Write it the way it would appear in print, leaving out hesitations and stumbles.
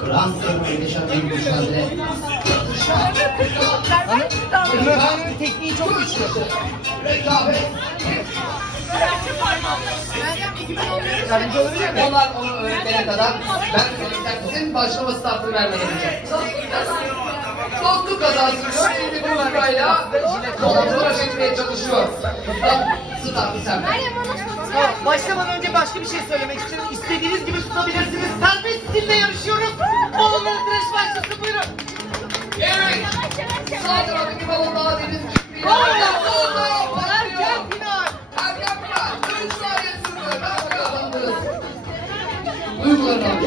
Kur'an Köprü'nde bir mücadele. Ömer'in tekniği çok güçlü. Rekabet. Yardımcı olabilir mi? Onlar onu öğretene kadar ben senin başlama startını vermeden önce. Dostluk kazası. Şimdi bu sırayla kontrol etmeye çalışıyor. Startı sen ver. Başlamadan önce başka bir şey söylemek istiyorum. İstediğiniz gibi tutabilirsiniz. Serbest stille yarışıyoruz. Balonları tıraş başlasın, buyurun. Evet. Sağ taraftaki balon daha deniz çıkmıyor. Erken final. Erken final. 3 saniye sürdü. Ben kazandınız. Duygularını alın.